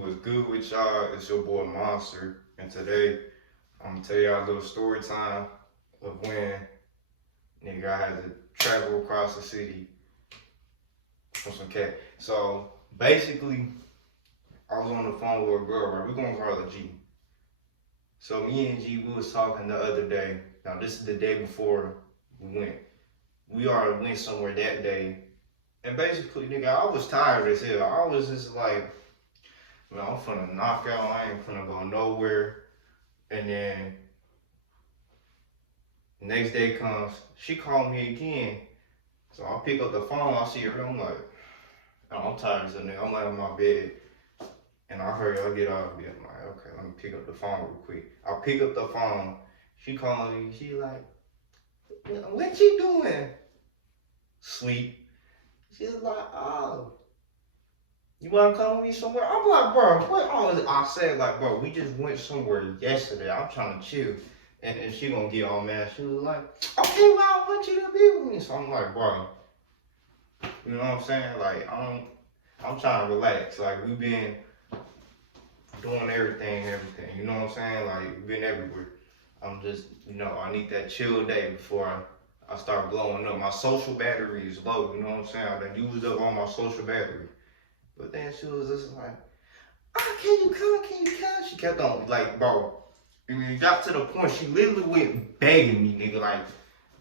What's good with y'all? It's your boy Monster, and today I'm gonna tell y'all a little story time of when nigga I had to travel across the city for some cat. So basically, I was on the phone with a girl, right? We're gonna call her G. So me and G, we was talking the other day. Now this is the day before we went. We already went somewhere that day, and basically, nigga, I was tired as hell. I was just like, man, I'm finna knock out. I ain't finna go nowhere. And then next day comes, she called me again. So I pick up the phone, I see her, I'm like, oh, I'm tired as a nigga. I'm like on my bed. And I heard her get out of bed. I'm like, okay, let me pick up the phone real quick. I pick up the phone. She calling me. She like, what you doing? Sleep. She's like, oh, you wanna come with me somewhere? I'm like, bro, what all is I said like, bro, we just went somewhere yesterday. I'm trying to chill. And she gonna get all mad. She was like, okay, well, I want you to be with me. So I'm like, bro, you know what I'm saying? Like, I'm trying to relax. Like, we've been doing everything, you know what I'm saying? Like, we've been everywhere. I'm just, I need that chill day before I start blowing up. My social battery is low, you know what I'm saying? I done used up all my social battery. But then she was just like, can you come? Can you come? She kept on, like, bro. And it got to the point, she literally went begging me, nigga. Like,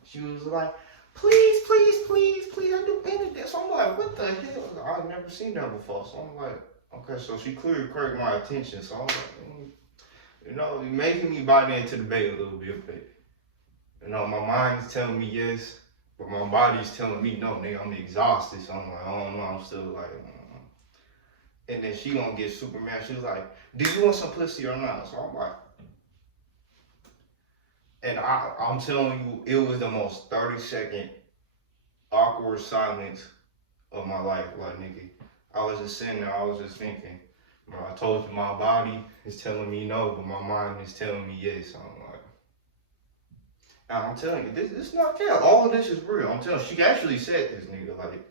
she was like, please, please, please, please, I do anything. So I'm like, what the hell? I've never seen that before. So I'm like, okay, so she clearly cracked my attention. So I'm like, you're making me buy into the bait a little bit. But, my mind is telling me yes, but my body's telling me no, nigga. I'm exhausted. So I'm like, I don't know. I'm still like, and then she gonna get super mad. She was like, do you want some pussy or not? So I'm like, and I'm telling you, it was the most 30-second awkward silence of my life. Like, nigga, I was just sitting there, I was just thinking, bro, I told you my body is telling me no, but my mind is telling me yes. So I'm like, and I'm telling you, this is not fair. All of this is real. I'm telling you, she actually said this, nigga, like,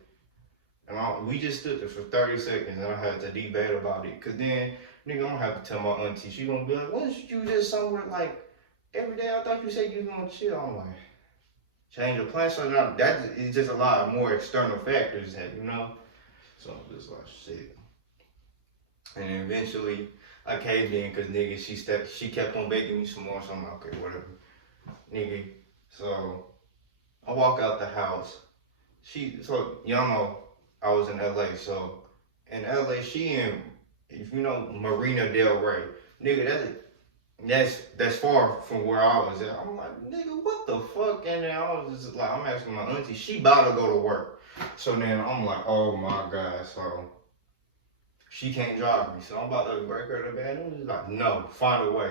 and we just stood there for 30 seconds and I had to debate about it. Cause then, nigga, I'm gonna have to tell my auntie, she gonna be like, wasn't you just somewhere like, every day I thought you said you was gonna chill. I'm like, change of plan. So now that is just a lot of more external factors that, So I'm just like, shit. And eventually I caved in because nigga, she kept on begging me some more. So I'm like, okay, whatever. Nigga. So I walk out the house. Y'all know I was in LA. So in LA, she in, if you know Marina Del Rey. Nigga, that's far from where I was at. I'm like, nigga, what the fuck? And then I was just like, I'm asking my auntie, she about to go to work. So then I'm like, oh my God. So she can't drive me. So I'm about to break her the bad news. She's like, no, find a way.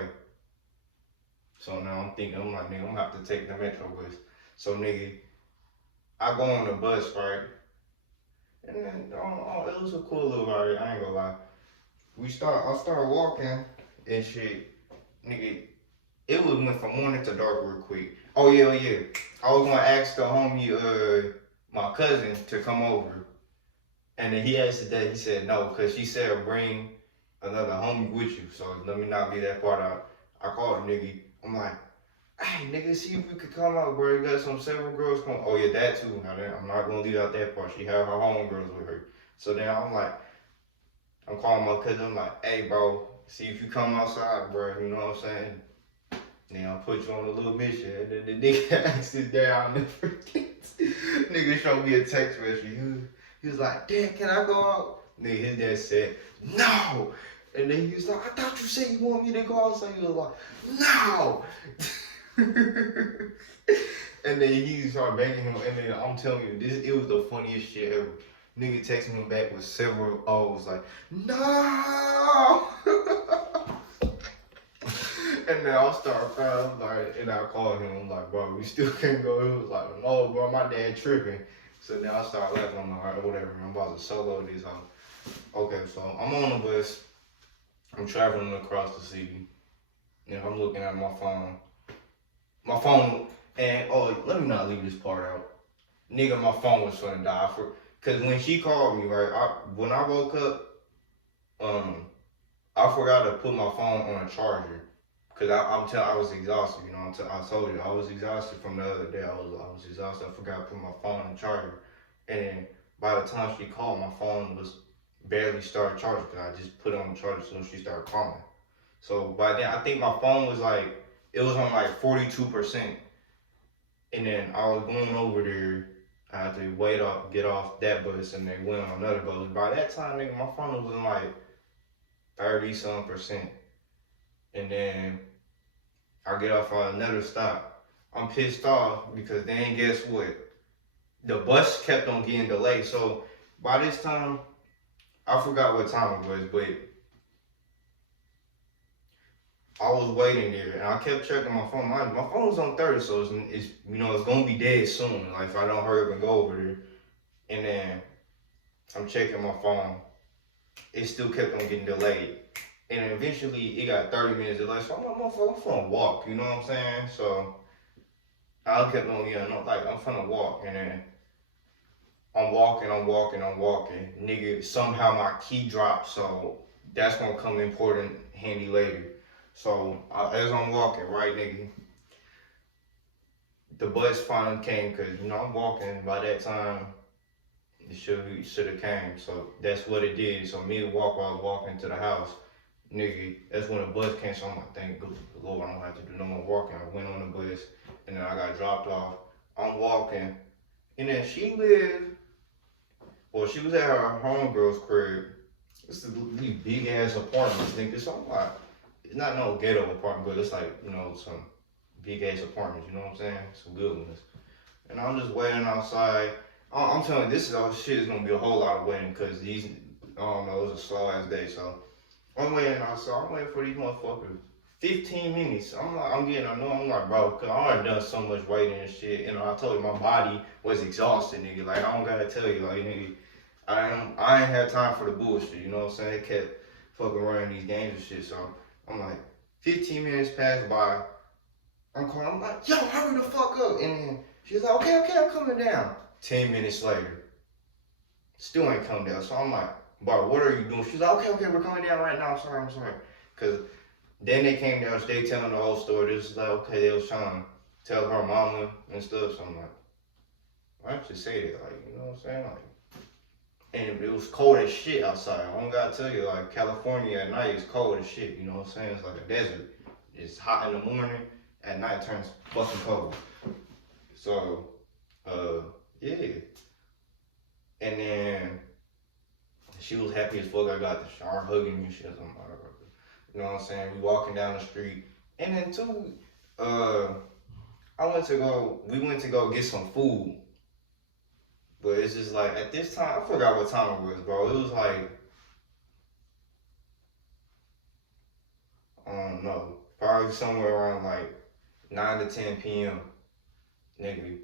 So now I'm thinking, I'm like, nigga, I'm gonna have to take the Metro bus. So nigga, I go on the bus, right? And then it was a cool little ride, I ain't gonna lie. I start walking and shit. Nigga, it went from morning to dark real quick. Oh yeah, I was gonna ask the homie, my cousin, to come over. And then he asked today, he said no, cause she said bring another homie with you. So let me not leave that part out. I called the nigga. I'm like, hey nigga, see if you could come out, bro. You got several girls come. Oh yeah, that too. Now then, I'm not gonna leave out that part. She had her homegirls with her. So then I'm calling my cousin. I'm like, hey bro, see if you come outside, bro. You know what I'm saying? Then I'll put you on a little mission. And then the nigga asked his dad, I'll never forget. Nigga showed me a text message. He was like, Dad, can I go out? Nigga, his dad said, no. And then he was like, I thought you said you want me to go outside. He was like, no. And then he started begging him. And then I'm telling you, it was the funniest shit ever. Nigga texting him back with several O's like, no. And then I'll start crying, and I called him, I'm like, bro, we still can't go. He was like, no, bro, my dad tripping. So then I start laughing, I'm like, all right, whatever, I'm about to solo this out. Okay, so I'm on the bus, I'm traveling across the city, and I'm looking at my phone. And let me not leave this part out. Nigga, my phone was gonna die cause when she called me, right, when I woke up, forgot to put my phone on a charger. Cause I was exhausted, you know. I told you I was exhausted from the other day. I was exhausted. I forgot to put my phone on the charger, and then by the time she called, my phone was barely started charging. Cause I just put it on the charger as soon as she started calling. So by then, I think my phone was like it was on like 42%, and then I was going over there. I had to get off that bus, and then went on another bus. By that time, nigga, my phone was in like 30-some%, and then I get off on another stop. I'm pissed off because then guess what? The bus kept on getting delayed. So by this time, I forgot what time it was, but I was waiting there and I kept checking my phone. My phone was on 30, so it's it's gonna be dead soon. Like if I don't hurry up and go over there. And then I'm checking my phone. It still kept on getting delayed. And then eventually it got 30 minutes delayed. So I'm like, motherfucker, I'm finna walk, you know what I'm saying? So I kept on yelling, like, I'm finna walk. And then I'm walking. Nigga, somehow my key dropped, so that's gonna come important handy later. So as I'm walking, right, nigga, the bus finally came, cause I'm walking. By that time, it should have came. So that's what it did. So me to walk while I was walking to the house, nigga, that's when the bus came. So I'm like, thank good Lord, I don't have to do no more walking. I went on the bus, and then I got dropped off. I'm walking, and then she was at her homegirl's crib. It's these big ass apartments, nigga. So I'm like, it's not no ghetto apartment, but it's like, some big ass apartments, you know what I'm saying? Some good ones. And I'm just waiting outside. I'm telling you, this shit is gonna be a whole lot of waiting because I don't know, it was a slow ass day. So I'm waiting outside. I'm waiting for these motherfuckers. 15 minutes. I'm like, bro, cause I already done so much waiting and shit. I told you my body was exhausted, nigga. Like, I don't gotta tell you, like, nigga, I ain't had time for the bullshit, you know what I'm saying? They kept fucking running these games and shit. So I'm like, 15 minutes passed by. I'm like, yo, hurry the fuck up. And then she's like, okay, I'm coming down. 10 minutes later, still ain't come down. So I'm like, bro, what are you doing? She's like, okay, we're coming down right now. I'm sorry. Cause then they came down, they telling the whole story. This is like, okay, they was trying to tell her mama and stuff. So I'm like, why don't you say that? Like, you know what I'm saying? Like, and it was cold as shit outside. I don't gotta tell you, like, California at night is cold as shit. You know what I'm saying? It's like a desert. It's hot in the morning, at night it turns fucking cold. So, yeah. And then she was happy as fuck. I got the shower hugging me and shit. I'm like, you know what I'm saying? We walking down the street. And then too, we went to go get some food. But it's just like, at this time, I forgot what time it was, bro. It was like, I don't know, probably somewhere around like 9 to 10 p.m. Nigga.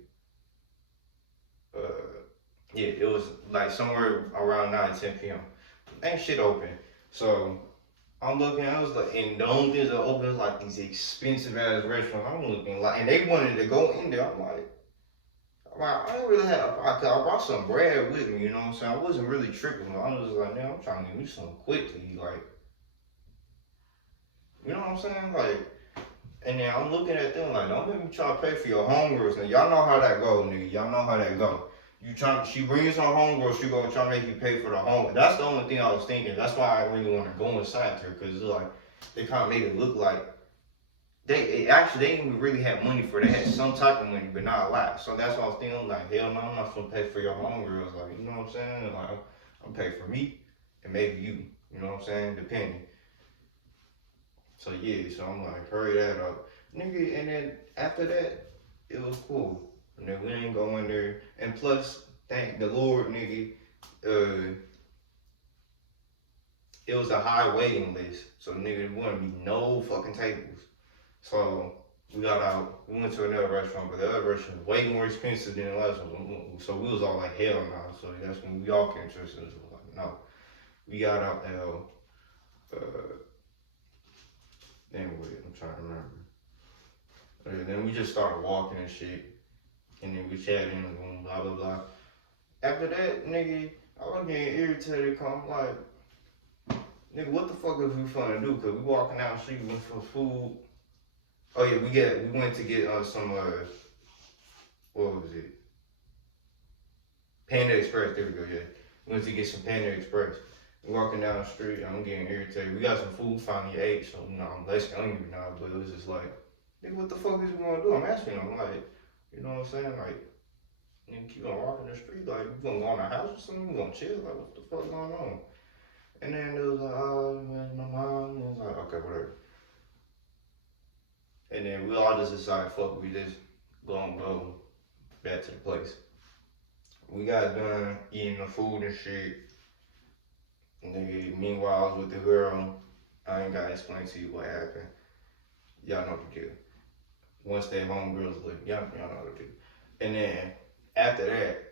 Yeah, it was like somewhere around 9 to 10 p.m. Ain't shit open. So I'm looking, I was like, and the only things that open is like these expensive ass restaurants. I'm looking like, and they wanted to go in there. I'm like, I didn't really have, I brought some bread with me, you know what I'm saying? I wasn't really tripping. I was just like, man, I'm trying to get me something quickly, like, you know what I'm saying? Like, and then I'm looking at them like, don't make me try to pay for your homegirls. Now, y'all know how that go, nigga. Y'all know how that go. She brings her homegirl, she gonna try to make you pay for the home. That's the only thing I was thinking. That's why I really want to go inside her, because it's like, they kind of made it look like, they didn't even really have money for it. They had some type of money, but not a lot. So that's why I was thinking, like, hell no, I'm not gonna pay for your homegirls. Like, you know what I'm saying? Like, I'm pay for me and maybe you know what I'm saying? Depending. So yeah, so I'm like, hurry that up. Nigga, and then after that, it was cool. And then we ain't go in there. And plus, thank the Lord, nigga, it was a high waiting list. So nigga, there wouldn't be no fucking tables. So we got out, we went to another restaurant, but the other restaurant was way more expensive than the last one. So we was all like, hell no. So that's when we all came to us and was like, no. We got out there, anyway, I'm trying to remember. And then we just started walking and shit. And then we chatted and going blah blah blah. After that, nigga, I was getting irritated because I'm like, Nigga, what the fuck is we finna do? Cause we walking down the street, we went for food. Oh yeah, we went to get some what was it? Panda Express. There we go. Yeah, we went to get some Panda Express. We walking down the street, I'm getting irritated. We got some food finally ate, so I'm less hungry now. But it was just like, nigga, what the fuck is we gonna do? I'm asking him like, you know what I'm saying? Like, nigga, keep on walking the street. Like, we gonna go in the house or something? We gonna chill? Like, what the fuck going on? And then it was like, oh man, my mom. And I was like, okay, whatever. And then we all just decided, fuck, we just gonna go back to the place. We got done eating the food and shit. Nigga, meanwhile, I was with the girl. I ain't gotta explain to you what happened. Y'all know the deal. Once they homegirls live, y'all know the deal. And then after that,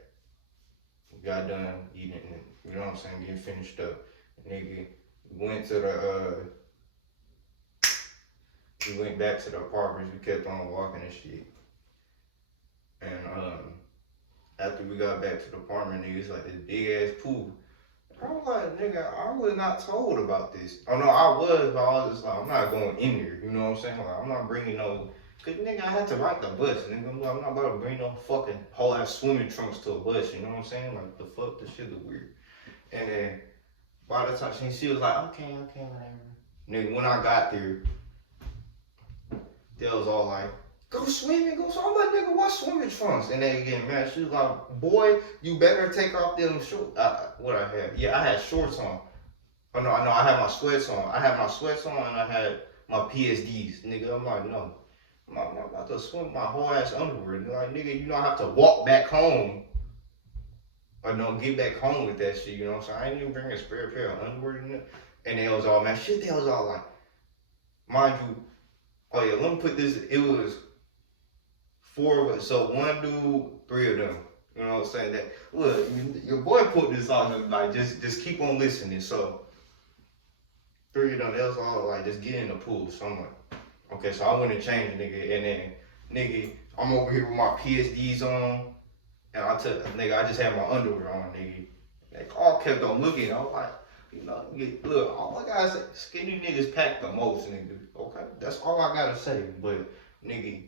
we got done eating, you know what I'm saying, getting finished up. Nigga, we went to we went back to the apartments. We kept on walking and shit. And after we got back to the apartment, nigga, it's like this big ass pool. I was like, nigga, I was not told about this. Oh no, I was, but I was just like, I'm not going in there. You know what I'm saying? Like, I'm not bringing no. Cause nigga, I had to ride the bus. Nigga, I'm not about to bring no fucking whole ass swimming trunks to a bus. You know what I'm saying? Like, the fuck, this shit is weird. And then by the time she was like, okay, whatever. Nigga, when I got there, they was all like, go swimming, go swimming. I'm like, nigga, what swimming trunks? And they getting mad. She was like, boy, you better take off them shorts. What I had? Yeah, I had shorts on. Oh, no, I had my sweats on. I had my sweats on and I had my PSDs. Nigga, I'm like, no. I'm not about to swim my whole ass underwear. Like, nigga, you don't have to walk back home. Or don't get back home with that shit, you know what I'm saying? I didn't even bring a spare pair of underwear in there. And they was all, man, shit, they was all like, mind you, oh yeah, let me put this, it was 4 of us, so 1 dude, 3 of them. You know what I'm saying? That look, your boy put this on, like just keep on listening. So 3 of them, they was all like, just get in the pool. So I'm like, okay, so I went and changed, nigga, and then nigga, I'm over here with my PSDs on, and I just had my underwear on, nigga. They all kept on looking. I was like, you know, look, all I gotta say, skinny niggas pack the most, nigga. Okay, that's all I gotta say. But nigga,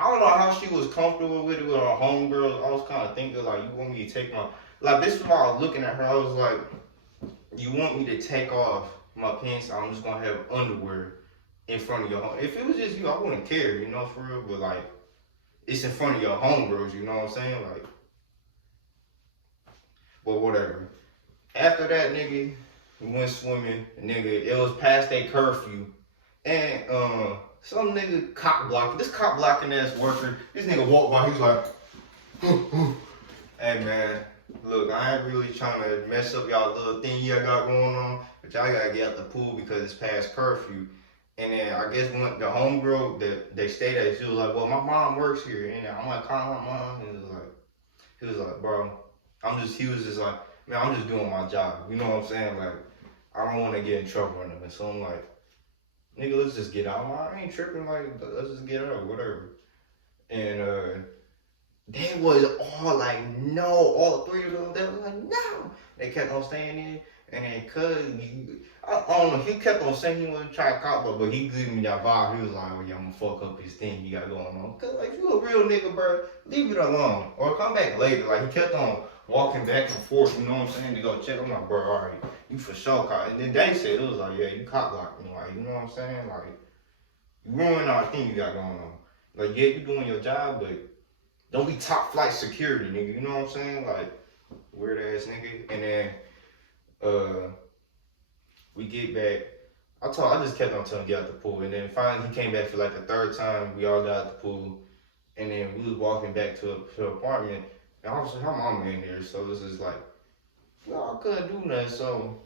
I don't know how she was comfortable with it with her homegirls. I was kind of thinking like, you want me to take my, like this is why I was looking at her. I was like, you want me to take off my pants? I'm just gonna have underwear in front of your home. If it was just you, I wouldn't care, you know, for real. But like, it's in front of your homegirls, you know what I'm saying? Like, but whatever. After that, nigga, we went swimming. Nigga, it was past their curfew. And some nigga cop blocking. This cop blocking ass worker, this nigga walked by, he was like, hey man, look, I ain't really trying to mess up y'all little thing y'all got going on, but y'all gotta get out the pool because it's past curfew. And then I guess when the homegirl that they stayed at, she was like, well, my mom works here. And I'm like, call my mom. And he was like, bro, he was just like, man, I'm just doing my job. You know what I'm saying? Like, I don't want to get in trouble or nothing. So I'm like, nigga, let's just get out. I ain't tripping. Like, let's just get out, whatever. And they was all like, no. All 3 of them, they was like, no. They kept on staying in. And then I don't know, he kept on saying he wasn't trying to cop, but he gave me that vibe. He was like, well, yeah, I'm gonna fuck up his thing he got going on. Cause like, if you a real nigga, bro, leave it alone. Or come back later. Like, he kept on walking back and forth, you know what I'm saying, to go check. I'm like, bro, all right, you for sure caught. And then they said, it was like, yeah, you cop blocked me. Like, you know what I'm saying? Like, you ruining our thing you got going on. Like, yeah, you doing your job, but don't be top flight security, nigga. You know what I'm saying? Like, weird ass nigga. And then, we get back. I just kept on telling him to get out the pool, and then finally he came back for like the 3rd time. We all got out the pool, and then we was walking back to the apartment, and obviously her mama in there, so this is like, well, I couldn't do nothing. So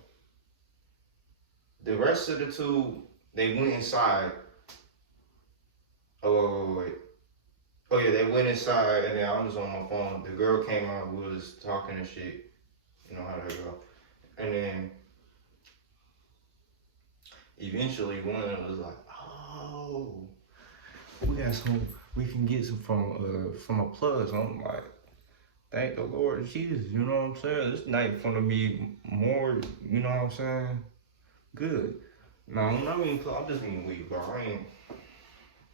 the rest of the 2, they went inside. Oh wait. Oh yeah, they went inside, and then I was on my phone. The girl came out, we was talking and shit. You know how that go. And then eventually one of them was like, oh, we can get some from a plug. So I'm like, thank the Lord Jesus, you know what I'm saying? This night gonna be more, you know what I'm saying? Good. No, I'm not even, I'm just eating weed, bro. I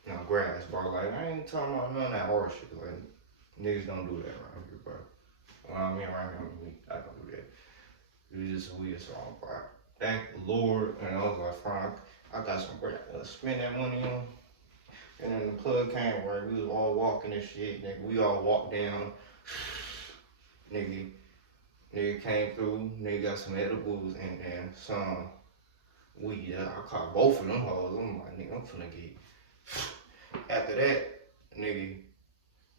ain't, grass, bro. Like, I ain't talking about none of that horse shit. Like, niggas don't do that around here, bro. Well, I mean, around here, I don't do that. It was just a weird song, bro. Thank the Lord. And I was like, fine, I got some bread. Let's spend that money on. And then the plug came, right? We was all walking and shit, nigga. We all walked down. Nigga came through. Nigga got some edibles and then some weed. I caught both of them hoes. I'm like, nigga, I'm finna get. After that, nigga,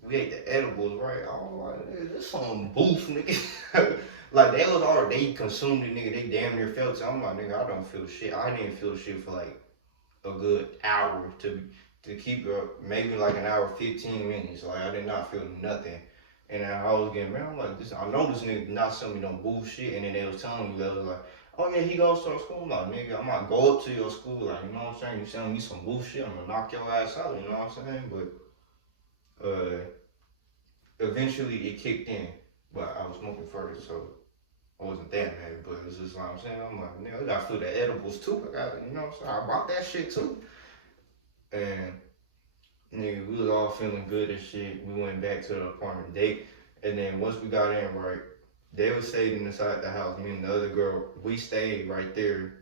we ate the edibles, right? I was like, nigga, this some boost, nigga. Like, they was already consumed it, nigga. They damn near felt it. I'm like, nigga, I don't feel shit. I didn't feel shit for like a good hour to keep it, maybe like an hour, 15 minutes. Like, I did not feel nothing. And then I was getting mad. I'm like, I know this nigga not sending me no bullshit. And then they was telling me, they was like, oh yeah, he goes to our school. I'm like, nigga, I might go up to your school. Like, you know what I'm saying? You selling me some bullshit, I'm gonna knock your ass out. You know what I'm saying? But eventually it kicked in. But I was smoking first, so I wasn't that mad. But it's just like I'm saying. I'm like, nigga, I got food at edibles too. I got, you know what I'm saying? I bought that shit too. And nigga, we was all feeling good and shit. We went back to the apartment. And then once we got in, right, they was staying inside the house. Me and the other girl, we stayed right there.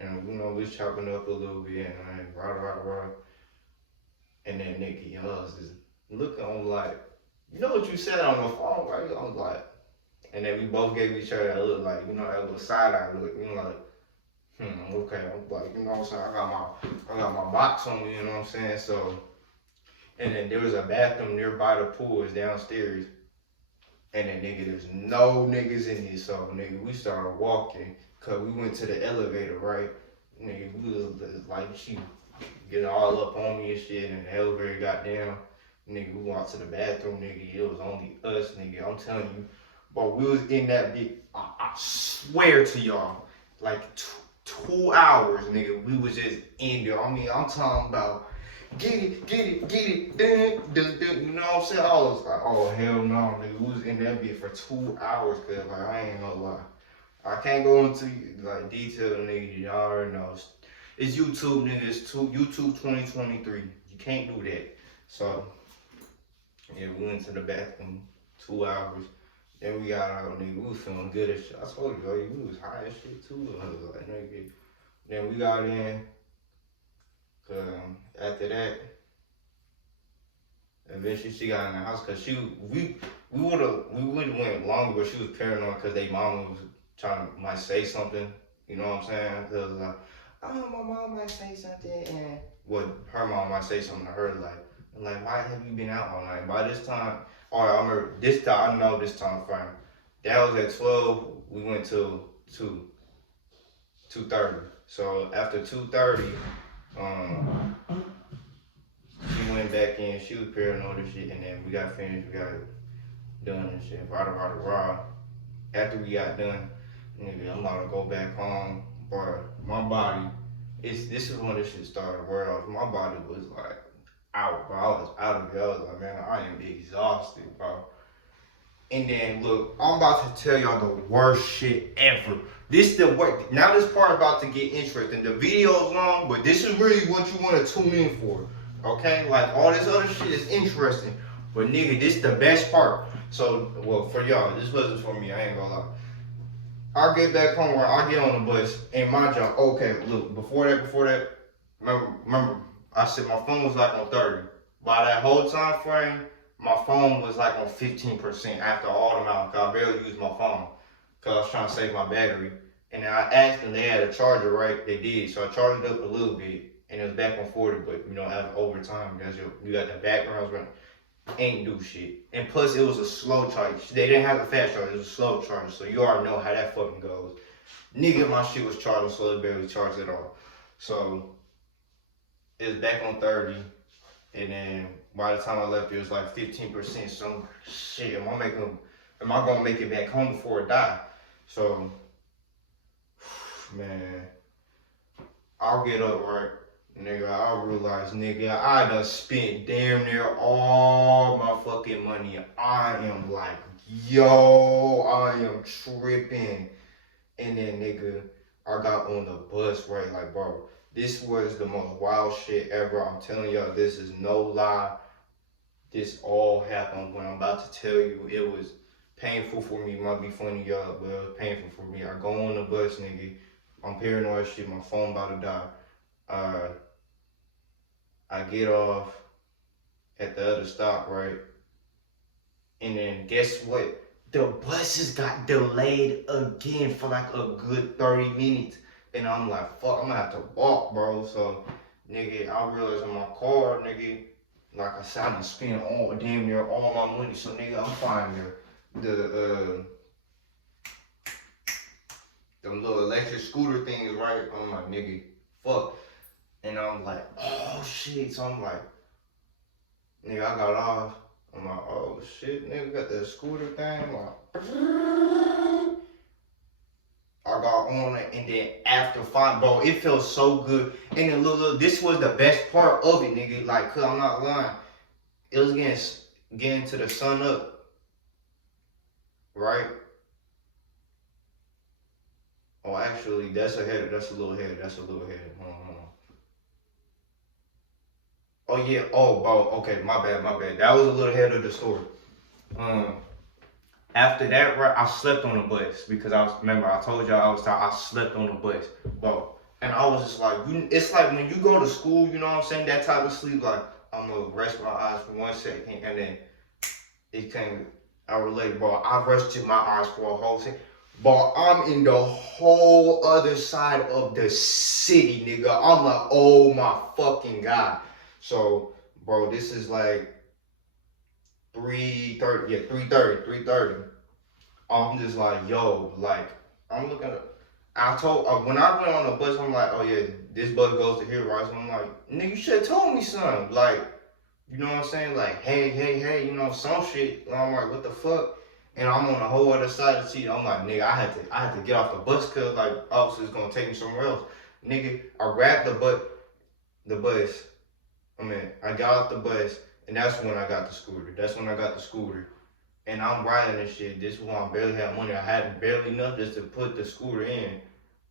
And, you know, we was chopping up a little bit and right. And then nigga, I was just looking on like, you know what you said on the phone, right? I was like, and then we both gave each other that look, like, you know, that little side eye look, you know, like, okay. I'm like, you know what I'm saying? I got my box on me, you know what I'm saying? So, and then there was a bathroom nearby the pool, it's downstairs. And then nigga, there's no niggas in here. So nigga, we started walking, cause we went to the elevator, right? Nigga, we was like, she getting all up on me and shit, and the elevator got down. Nigga, we walked to the bathroom, nigga, it was only us, nigga, I'm telling you. But we was in that big, I swear to y'all, like 2 hours, nigga, we was just in there. I mean, I'm talking about, get it, dun, you know what I'm saying? I was like, oh, hell no, nigga, we was in that bit for 2 hours, cause like, I ain't gonna lie. I can't go into like detail, nigga, y'all already know. It's YouTube, nigga, it's YouTube 2023. You can't do that. So, yeah, we went to the bathroom, 2 hours. Then we got out, nigga, we was feeling good as shit. I told you, we was high as shit too. I was like, nigga. Then we got in, after that, eventually she got in the house, cause we would've went longer, but she was paranoid cause they mama was might say something, you know what I'm saying? Cause like, oh, my mom might say something, and her mom might say something to her, like, why have you been out all night? By this time, I remember this time, I know this time frame. That was at 12, we went to 2:30. So after 2:30, she went back in, she was paranoid and shit, and then we got finished, we got done and shit, rah. After we got done, nigga, I'm about to go back home, but my body, this is when this shit started, where my body was like, out, bro. I was out of it. I was like, man, I am exhausted, bro. And then look, I'm about to tell y'all the worst shit ever. This the worst. Now this part about to get interesting. The video's long, but this is really what you want to tune in for. Okay? Like all this other shit is interesting. But nigga, this the best part. So, well, for y'all, this wasn't for me, I ain't gonna lie. I get back home where I get on the bus, and my job, okay, look, before that, remember, I said my phone was like on 30. By that whole time frame, my phone was like on 15% after all the miles, cause I barely used my phone, cause I was trying to save my battery. And then I asked them, they had a charger, right? They did, so I charged it up a little bit, and it was back on 40, but you know, after overtime, you got the backgrounds running, ain't do shit. And plus, it was a slow charge. They didn't have a fast charge, it was a slow charge, so you already know how that fucking goes. Nigga, my shit was charging, so it barely charged at all. So, it was back on 30, and then by the time I left, it was like 15%. So shit, am I gonna make it back home before I die? So, man, I'll get up, right? Nigga, I realized, nigga, I done spent damn near all my fucking money. I am like, yo, I am tripping. And then, nigga, I got on the bus, right? Like, bro, this was the most wild shit ever. I'm telling y'all, this is no lie. This all happened when I'm about to tell you. It was painful for me. It might be funny, y'all, but it was painful for me. I go on the bus, nigga. I'm paranoid shit. My phone about to die. I get off at the other stop, right? And then guess what? The buses got delayed again for like a good 30 minutes. And I'm like, fuck, I'm gonna have to walk, bro. So, nigga, I realized in my car, nigga, like I said, I done spent all damn near all my money. So, nigga, I'm finding the them little electric scooter things, right? I'm like, nigga, fuck. And I'm like, oh shit. So I'm like, nigga, I got off. I'm like, oh shit, nigga, got that scooter thing. I'm like, I got on it, and then after fine, bro, it felt so good. And then look, this was the best part of it, nigga. Like, cause I'm not lying. It was getting to the sun up, right? Oh, actually, that's a header. That's a little header. That's a little header. Hold on. Oh yeah. Oh, bro. Okay, my bad. That was a little head of the story. After that, right, I slept on the bus because I told y'all I slept on the bus, bro. And I was just like, it's like when you go to school, you know what I'm saying, that type of sleep, like, I'm gonna rest my eyes for 1 second, and then it came, I relate, bro. I rested my eyes for a whole second. Bro, I'm in the whole other side of the city, nigga. I'm like, oh my fucking God. So, bro, this is like 3:30, yeah, 3:30. I'm just like, yo, like, I'm looking at, when I went on the bus, I'm like, oh yeah, this bus goes to here, right? So I'm like, nigga, you should have told me something. Like, you know what I'm saying? Like, hey, you know, some shit. And I'm like, what the fuck? And I'm on the whole other side of the seat. I'm like, nigga, I had to get off the bus because, like, officer's gonna take me somewhere else. Nigga, I grabbed the bus. I got off the bus, and that's when I got the scooter. And I'm riding this shit. This is when I barely had money. I had barely enough just to put the scooter in.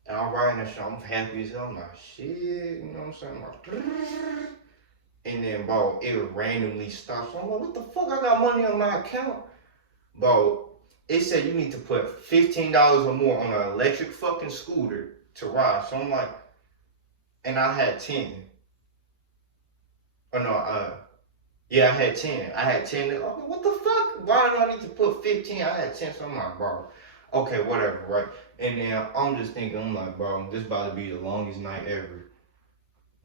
And I'm riding that shit. I'm happy as hell. I'm like, shit, you know what I'm saying? Like, and then, bro, it randomly stops. So I'm like, what the fuck? I got money on my account. Bro, it said you need to put $15 or more on an electric fucking scooter to ride. So I'm like, and I had 10. Oh no, yeah, I had 10. Okay, what the fuck? Why do I need to put 15? I had 10, so I'm like, bro, okay, whatever, right? And then I'm just thinking, I'm like, bro, this about to be the longest night ever,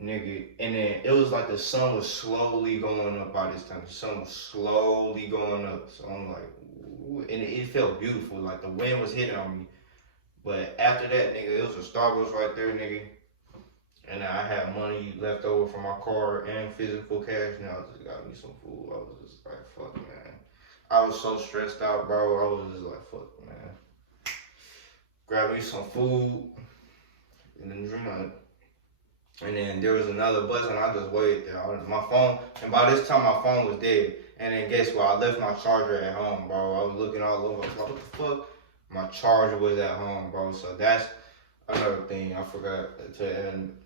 nigga. And then it was like the sun was slowly going up by this time. The sun was slowly going up. So I'm like, ooh, and it felt beautiful. Like the wind was hitting on me. But after that, nigga, it was a Starbucks right there, nigga. And I had money left over from my car and physical cash. Now I just got me some food. I was just like, fuck, man. I was so stressed out, bro. I was just like, fuck, man. Grab me some food and then drink on it. And then there was another bus, and I just waited there. My phone, and by this time my phone was dead. And then guess what? I left my charger at home, bro. I was looking all over. I was like, what the fuck? My charger was at home, bro. So that's another thing I forgot to end.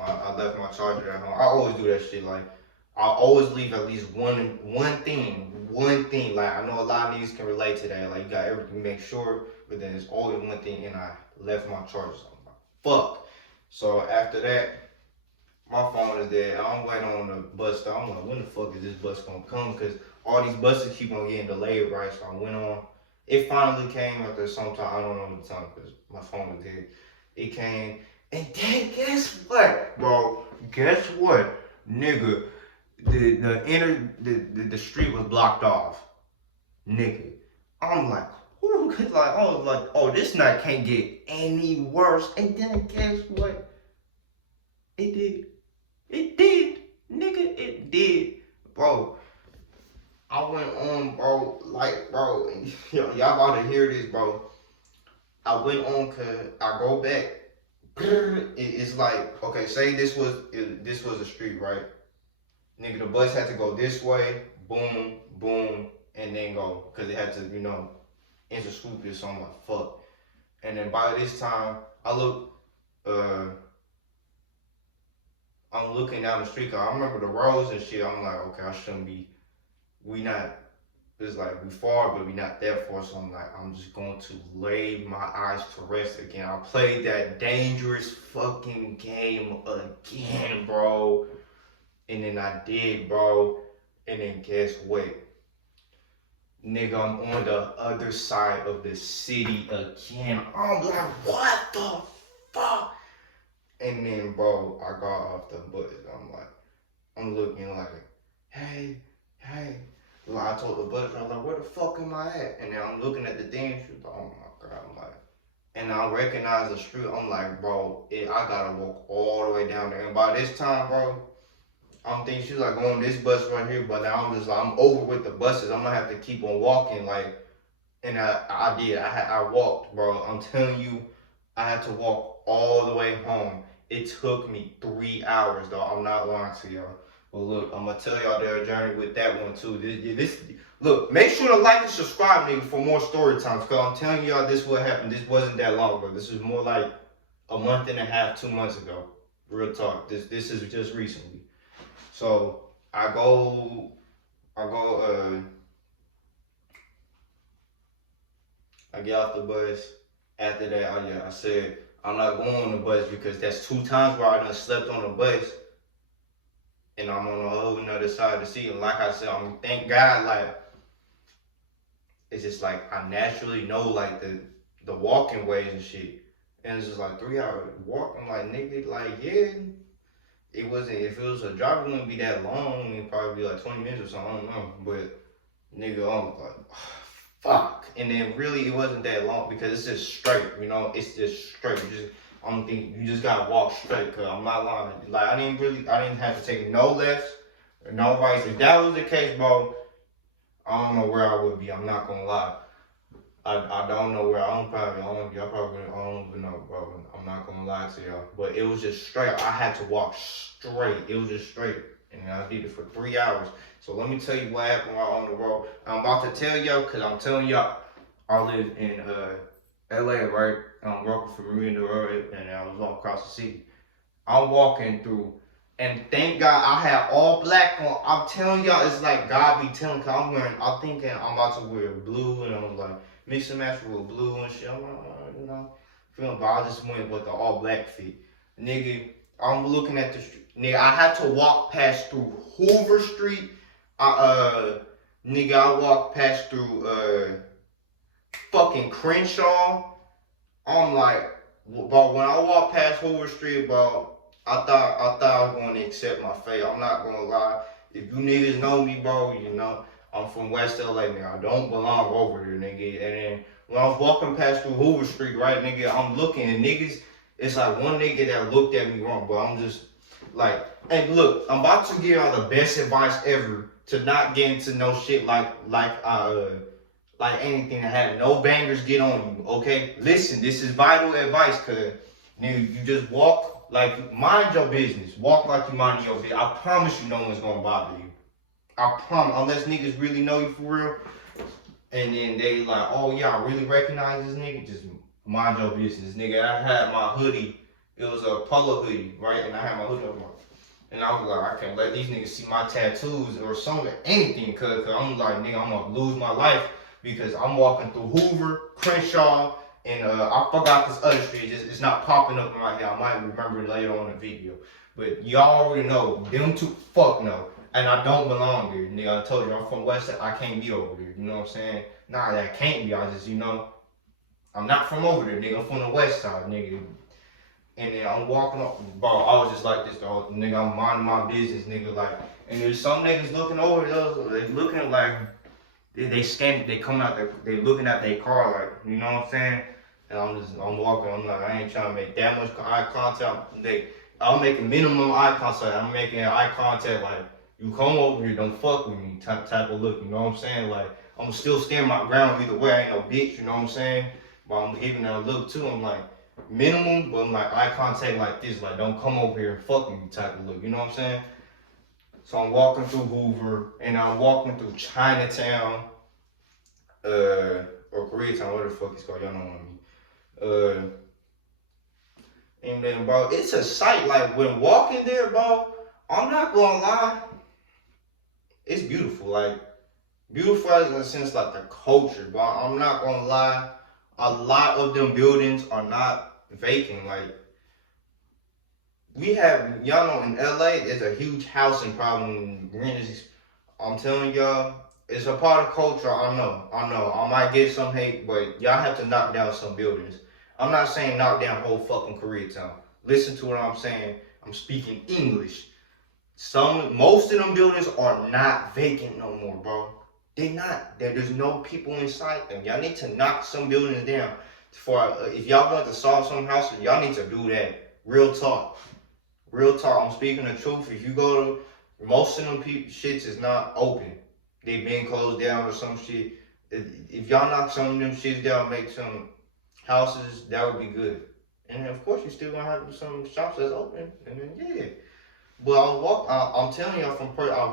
I left my charger at home. I always do that shit. Like, I always leave at least one thing. Like, I know a lot of niggas can relate to that. Like, you got everything, make sure, but then it's always one thing, and I left my charger. So I'm like, fuck. So after that, my phone is dead. I'm waiting on the bus stop. I'm like, when the fuck is this bus gonna come? Because all these buses keep on getting delayed, right? So I went on. It finally came after some time. I don't know the time because my phone was dead. It came. And then guess what, bro? Guess what, nigga? The street was blocked off, nigga. I'm like, whoo, cause like I was like, oh, this night can't get any worse. And then guess what? It did, nigga. It did, bro. I went on, bro. Like, bro, y'all about to hear this, bro. I went on cause I go back. it's like, okay, say this was a street, right? Nigga, the bus had to go this way, boom, boom, and then go, cause it had to, interscoop this. So I'm like, fuck. And then by this time, I'm looking down the street. Cause I remember the roads and shit. I'm like, okay, I shouldn't be. We not. It's like we far, but we not that far. So I'm like, I'm just going to lay my eyes to rest again. I played that dangerous fucking game again, bro. And then I did, bro. And then guess what? Nigga, I'm on the other side of the city again. I'm like, what the fuck? And then, bro, I got off the bus. I'm looking like, hey. Like, I told the bus, I'm like, where the fuck am I at? And then I'm looking at the thing, oh my God, I'm like, and I recognize the street. I'm like, bro, I gotta walk all the way down there. And by this time, bro, I'm thinking she's like going this bus right here, but now I'm just like, I'm over with the buses. I'm gonna have to keep on walking, like, and I did. I walked, bro. I'm telling you, I had to walk all the way home. It took me 3 hours, though. I'm not lying to y'all. But look, I'm gonna tell y'all their journey with that one too. Look, make sure to like and subscribe, nigga, for more story times. Cause I'm telling y'all, this what happened. This wasn't that long ago. This was more like a month and a half, 2 months ago. Real talk. This is just recently. So I get off the bus. After that, I said, I'm not going on the bus because that's 2 times where I done slept on the bus. And I'm on the whole another side of the seat. And like I said, thank God, like, it's just like I naturally know like the walking ways and shit. And it's just like 3-hour walk. I'm like, nigga, like, yeah. It wasn't, if it was a drive, it wouldn't be that long. It'd probably be like 20 minutes or something, I don't know. But nigga, I was like, oh, fuck. And then really it wasn't that long because it's just straight, it's just straight. I don't think you just gotta walk straight, cause I'm not lying. Like I didn't have to take no lefts or no rights. If that was the case, bro, I don't know where I would be. I'm not gonna lie. I don't know where. I don't even know, bro. I'm not gonna lie to y'all. But it was just straight. I had to walk straight. It was just straight. And I did it for 3 hours. So let me tell you what happened while on the road. I'm about to tell y'all, cause I'm telling y'all, I live in LA, right? I'm walking from Marina Road, and I was walking across the city. I'm walking through, and thank God I had all black on. I'm telling y'all, it's like God be telling, cause I'm thinking I'm about to wear blue, and I was like, mix and match with blue and shit. I'm like, feeling, but I just went with the all black fit. Nigga, I'm looking at the street. Nigga, I had to walk past through Hoover Street. I walked past through, fucking Crenshaw. I'm like, but when I walked past Hoover Street, bro, I thought I was going to accept my fate. I'm not going to lie. If you niggas know me, bro, I'm from West LA, nigga. I don't belong over here, nigga. And then when I was walking past through Hoover Street, right, nigga, I'm looking and niggas, it's like one nigga that looked at me wrong, but I'm just like, and look, I'm about to give y'all the best advice ever to not get into no shit like anything that had no bangers get on you, okay? Listen, this is vital advice, cause nigga, you just walk like mind your business. Walk like you mind your business. I promise you no one's gonna bother you. I promise, unless niggas really know you for real. And then they like, oh yeah, I really recognize this nigga. Just mind your business, nigga. I had my hoodie. It was a polo hoodie, right? And I had my hoodie on. And I was like, I can't let these niggas see my tattoos or something, anything, cause I'm like, nigga, I'm gonna lose my life because I'm walking through Hoover, Crenshaw, and I forgot this other street. It's not popping up in my head. I might remember it later on in the video. But y'all already know, them two, fuck no. And I don't belong there, nigga. I told you, I'm from West Side. I can't be over there. You know what I'm saying? Nah, that can't be. I just, I'm not from over there, nigga. I'm from the West Side, nigga. And then I'm walking up, bro. I was just like this, though. Nigga, I'm minding my business, nigga. Like, and there's some niggas looking over there. They looking like, they scanning, they coming out there, they looking at their car, like, you know what I'm saying? And I'm walking, I'm like, I ain't trying to make that much eye contact. I'm making minimum eye contact. I'm making eye contact like, you come over here, don't fuck with me type of look, you know what I'm saying? Like, I'm still standing my ground either way, I ain't no bitch, you know what I'm saying? But I'm giving that look too, I'm like, minimum, but like eye contact like this, like don't come over here and fuck me type of look. You know what I'm saying? So I'm walking through Hoover and I'm walking through Chinatown, or Koreatown, whatever the fuck it's called. Y'all know what I mean. And then, bro, it's a sight. Like when walking there, bro, I'm not gonna lie, it's beautiful. Like beautiful in a sense, like the culture, but I'm not gonna lie, a lot of them buildings are not vacant. Like we have, y'all know, in LA, there's a huge housing problem. I'm telling y'all, it's a part of culture. I know. I might get some hate, but y'all have to knock down some buildings. I'm not saying knock down whole fucking Koreatown. Listen to what I'm saying. I'm speaking English. Most of them buildings are not vacant no more, bro. They not. There's no people inside them. Y'all need to knock some buildings down. If y'all want to solve some houses, y'all need to do that. Real talk. Real talk. I'm speaking the truth. If you go to most of them shits is not open. They been closed down or some shit. If y'all knock some of them shits down, make some houses, that would be good. And then of course you still gonna have some shops that's open. And then yeah. But I'm telling y'all I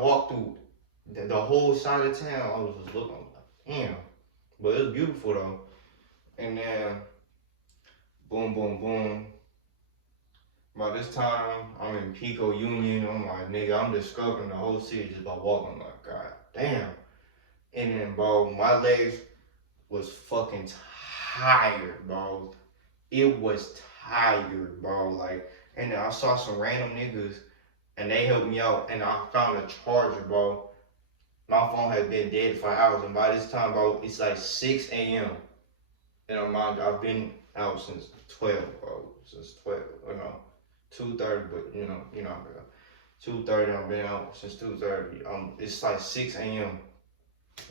walked through the whole side of town. I was just looking, like, damn. But it was beautiful though. And then, boom, boom, boom. By this time, I'm in Pico Union. I'm like, nigga, I'm discovering the whole city just by walking. I'm like, god damn. And then, bro, my legs was fucking tired, bro. It was tired, bro. Like, and then I saw some random niggas and they helped me out, and I found a charger, bro. My phone had been dead for hours, and by this time, bro, it's like 6 a.m. And I've been out since 12, bro. Since 12, or no, 2:30, but you know, 2:30. I've been out since 2:30. It's like 6 a.m.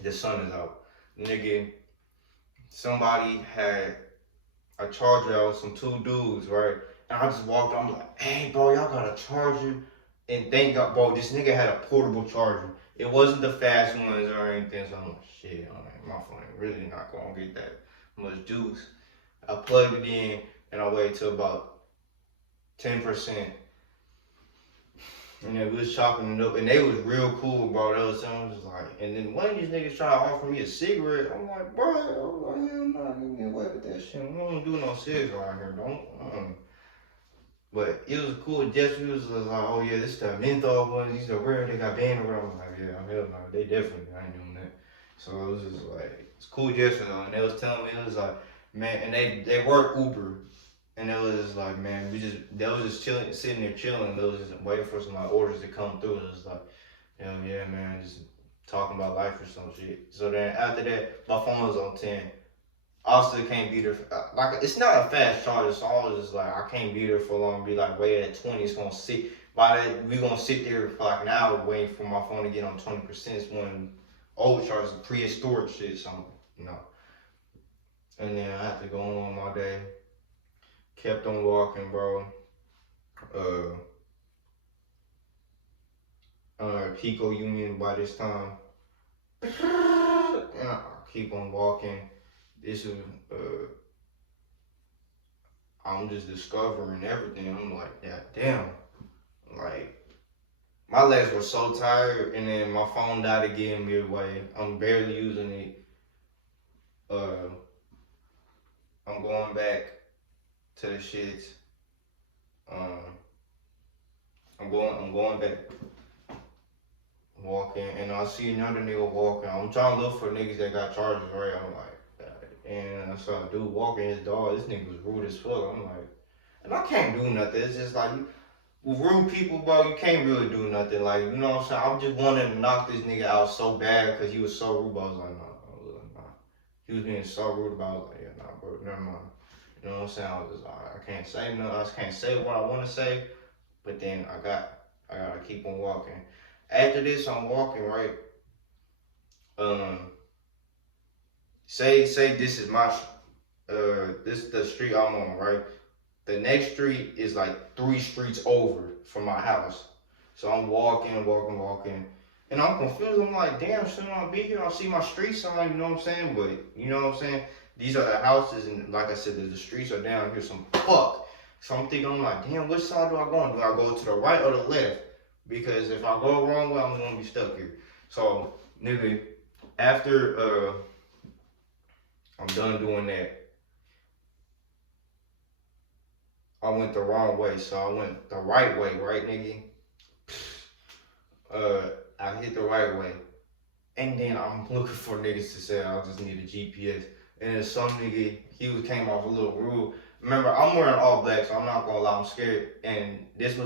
The sun is out, nigga. Somebody had a charger out with some two dudes, right? And I just walked on, I'm like, hey, bro, y'all got a charger? And thank God, bro, this nigga had a portable charger. It wasn't the fast ones or anything, so I'm like, shit, my phone ain't really not gonna get that much juice. I plugged it in, and I waited till about 10%. And then we was chopping it up, and they was real cool, bro. They was telling me, just like, and then one of these niggas tried to offer me a cigarette. I'm like, bro, hell no, get me away with that shit. We don't do no cigarettes around here, don't. But it was a cool gesture. It was like, oh yeah, this the menthol ones. These are rare. They got banned around. I'm like, yeah, hell no, they definitely I ain't doing that. So it was just like, it's cool gesture though. And they was telling me, it was like, man, and they work Uber. And it was like, man, they was just chilling, sitting there chilling. They was just waiting for some like orders to come through. It was like, hell yeah, man, just talking about life or some shit. So then after that, my phone was on 10. I still can't be there. Like, it's not a fast charger, so I was just like, I can't be there for long. Be like, wait at 20. It's gonna sit. By that, we gonna sit there for like an hour waiting for my phone to get on 20%. It's one old charger, prehistoric shit, something, you know. And then I had to go on my day. Kept on walking, bro. Pico Union by this time. And I keep on walking. This is, I'm just discovering everything. I'm like, yeah, damn. Like, my legs were so tired, and then my phone died again midway. I'm barely using it. I'm going back to the shits. I'm going back, walking, and I see another nigga walking. I'm trying to look for niggas that got charges, right? I'm like, and I saw a dude walking his dog. This nigga was rude as fuck. I'm like, and I can't do nothing. It's just like, with rude people, bro, you can't really do nothing. Like, you know what I'm saying? I just wanted to knock this nigga out so bad because he was so rude. But I was like, nah. He was being so rude about it. I was like, yeah, nah, bro, never mind. You know what I'm saying? I was just like, I can't say nothing. I just can't say what I want to say. But then I gotta keep on walking. After this, I'm walking, right? Say this is my, this is the street I'm on, right? The next street is like 3 streets over from my house. So I'm walking, and I'm confused. I'm like, damn, shouldn't I be here? I see my street sign, you know what I'm saying? But, you know what I'm saying? these are the houses, and like I said, the streets are down here some fuck. So I'm thinking, I'm like, damn, which side do I go on? Do I go to the right or the left? Because if I go wrong way, I'm gonna be stuck here. So, nigga, after I'm done doing that, I went the wrong way. So I went the right way, right, nigga? I hit the right way. And then I'm looking for niggas to say I just need a GPS. And then some nigga, came off a little rude. Remember, I'm wearing all black, so I'm not gonna lie, I'm scared. And these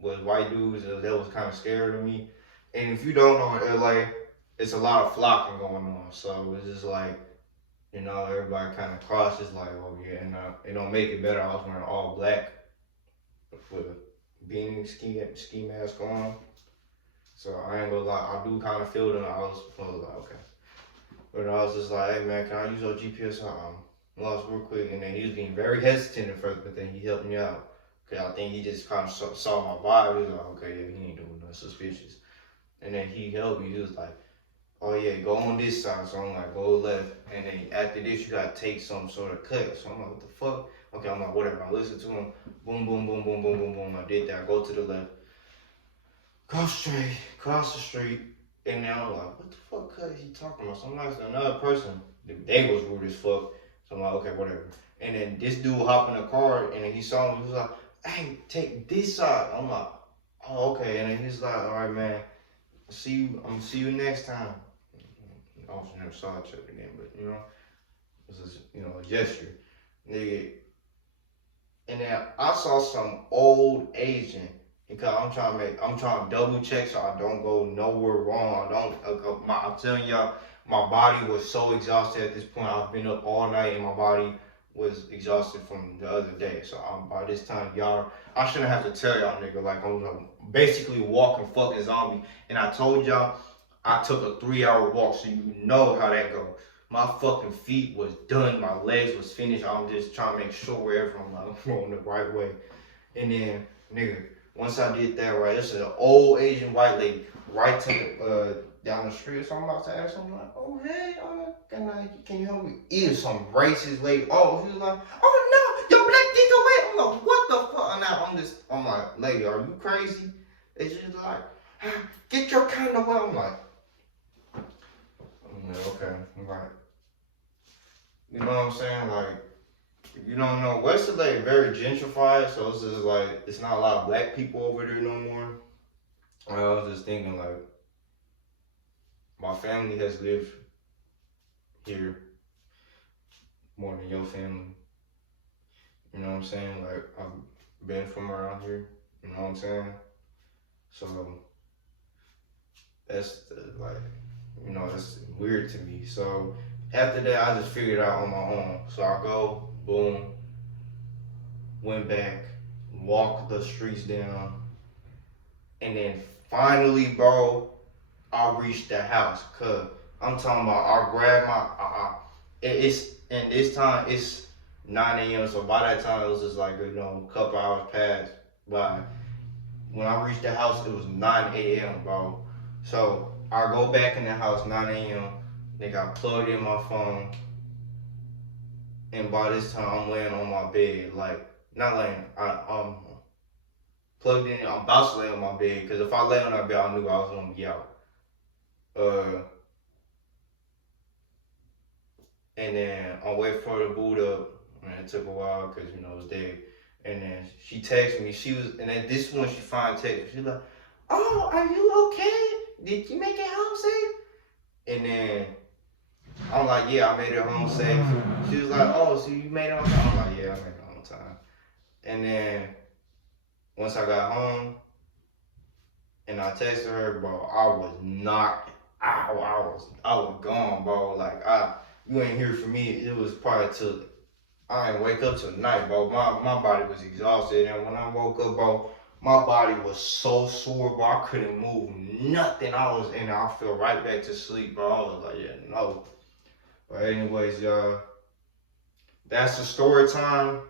was white dudes that was kind of scared of me. And if you don't know, in LA, it's a lot of flocking going on. So it's just like, everybody kind of cautious, like, oh yeah, and it don't make it better. I was wearing all black with a beanie ski mask on. So I ain't gonna lie, I do kind of feel them. I was like, okay. But I was just like, hey man, can I use your GPS? Lost real quick. And then he was being very hesitant at first, but then he helped me out. Cause I think he just kind of saw my vibe. He was like, okay, yeah, he ain't doing nothing suspicious. And then he helped me. He was like, oh yeah, go on this side. So I'm like, go left. And then after this, you gotta take some sort of cut. So I'm like, what the fuck? Okay, I'm like, whatever. I listen to him. Boom, boom, boom, boom, boom, boom, boom. I did that. I go to the left. Go straight, cross the street. And now I'm like, what the fuck is he talking about? Somebody's another person. They was rude as fuck. So I'm like, okay, whatever. And then this dude hopped in the car and then he saw me. He was like, hey, take this side. I'm like, oh, okay. And then he's like, all right, man. I'm gonna see you next time. I also never saw each other again, but it was just, a gesture. Nigga. And then I saw some old Asian. Because I'm trying to double check so I don't go nowhere wrong. I'm telling y'all, my body was so exhausted at this point. I've been up all night and my body was exhausted from the other day. So by this time, I shouldn't have to tell y'all, nigga, like I'm basically walking fucking zombie. And I told y'all, I took a 3-hour walk, so you know how that goes. My fucking feet was done, my legs was finished. I'm just trying to make sure wherever I'm going the right way. And then, nigga, once I did that right, this is an old Asian white lady right to down the street. So I'm about to ask her, I'm like, oh hey, can you help me? Either some racist lady. Oh, she was like, oh no, your black dick away. I'm like, what the fuck? And I'm like, lady, are you crazy? And she's like, get your kind of way. I'm like, okay, right. You know what I'm saying? Like, you don't know, West LA is very gentrified, so it's just like, it's not a lot of black people over there no more. I was just thinking, like, my family has lived here more than your family. You know what I'm saying? Like, I've been from around here, you know what I'm saying? So, that's, that's weird to me. So, after that, I just figured it out on my own. So I go, boom, went back, walked the streets down, and then finally, bro, I reached the house. Cause I'm talking about, I grabbed my, and this time it's 9 a.m. So by that time it was just like, a couple hours passed by. When I reached the house, it was 9 a.m., bro. So I go back in the house 9 a.m. They got plugged in my phone, and by this time I'm laying on my bed, like not laying. I'm plugged in. I'm about to lay on my bed because if I lay on that bed, I knew I was gonna be out. And then I wait for her to boot up, and it took a while because it was dead. And then she texted me. And then this one she finally texted me. She's like, "Oh, are you okay? Did you make it home safe?" And then I'm like, yeah, I made it home safe. She was like, oh, so you made it on time? I'm like, yeah, I made it on time. And then once I got home and I texted her, bro, I was knocked out. I was gone, bro. Like, you ain't hear from me. It was probably till I didn't wake up till night, bro. My body was exhausted, and when I woke up, bro, my body was so sore, bro. I couldn't move nothing. I fell right back to sleep, bro. I was like, yeah, no. But anyways, y'all, that's the story time.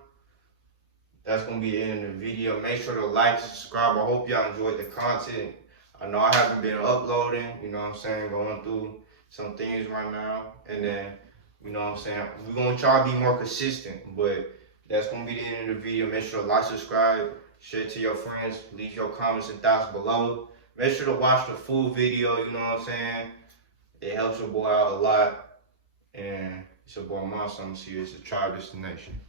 That's gonna be the end of the video. Make sure to like and subscribe. I hope y'all enjoyed the content. I know I haven't been uploading, you know what I'm saying, going through some things right now. And then You know what I'm saying? We're gonna try to be more consistent, but that's gonna be the end of the video. Make sure to like, subscribe, share it to your friends, leave your comments and thoughts below. Make sure to watch the full video, you know what I'm saying? It helps your boy out a lot. And it's your boy Monster. I'm see you. It's a tribe destination.